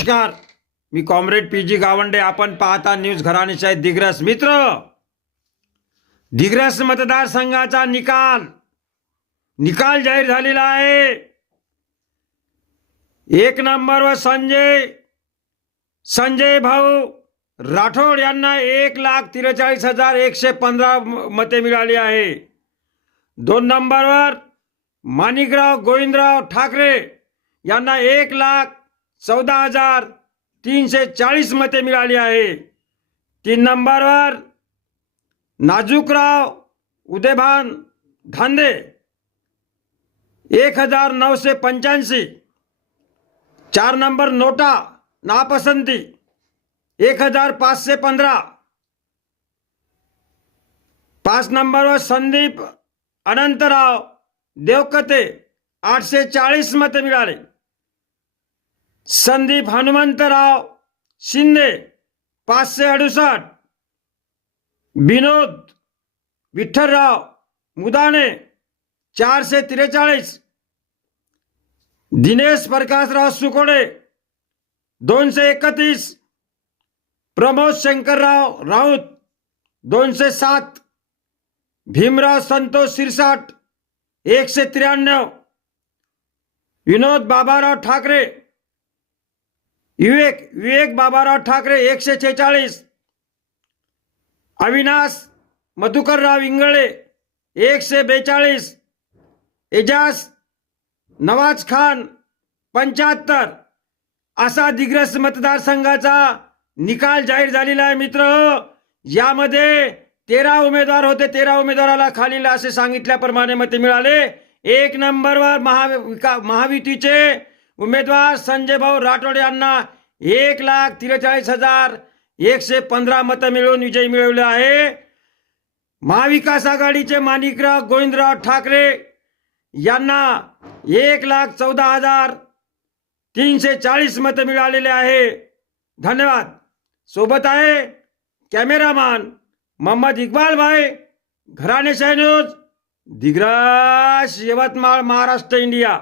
नमस्कार. मी comrade P G Gawande. आपण पाहता न्यूज घराणेशाही दिग्रस. मित्र दिग्रस मतदारसंघाचा निकाल निकाल जाहीर झालेला आहे. एक नंबरवर संजय संजय भाऊ राठोड यांना एक लाख त्रेचाळीस हजार एकशे पंधरा म- मते मिळाली आहे. दोन नंबरवर माणिकराव गोविंदराव ठाकरे यांना एक लाख चौदा हजार तीनशे चाळीस मते मिळाली आहे. तीन नंबरवर नाजूकराव उदयभान धांदे. एक हजार नऊशे पंच्याऐंशी. चार नंबर नोटा नापसंती. एक हजार पाचशे पंधरा. पाच नंबरवर संदीप अनंतराव देवकते. आठशे चाळीस मते मिळाले. संदीप हनुमंतराव शिंदे पाचशे अडुसष्ट. विनोद विठ्ठलराव मुदाने चारशे त्रेचाळीस. दिनेश प्रकाशराव सुकोडे दोनशे एकतीस. प्रमोद शंकरराव राऊत दोनशे सात. भीमराव संतोष शिरसाट एकशे त्र्याण्णव. विनोद बाबाराव ठाकरे विवेक विवेक बाबाराव ठाकरे एकशे छेचाळीस. अविनाश मधुकरराव इंगळे एकशे बेचाळीस. एजाज नवाज खान पंच्याहत्तर. असा दिग्रस मतदारसंघाचा निकाल जाहीर झालेला आहे मित्र. यामध्ये तेरा उमेदवार होते. तेरा उमेदवाराला खालील असे सांगितल्याप्रमाणे मते मिळाले. एक नंबरवर महाविका महायुतीचे उमेदवार संजय भाऊ राठोड यांना एक लाख त्रेचाळीस हजार एकशे पंधरा मतं मिळवून विजय मिळवले आहे. महाविकास आघाडीचे माणिकराव गोविंदराव ठाकरे यांना एक लाख चौदा हजार तीनशे चाळीस मतं मिळालेले आहे. धन्यवाद. सोबत आहे कॅमेरामॅन मोहम्मद इक्बाल भाई घराणे न्यूज दिग्रास यवतमाळ महाराष्ट्र इंडिया.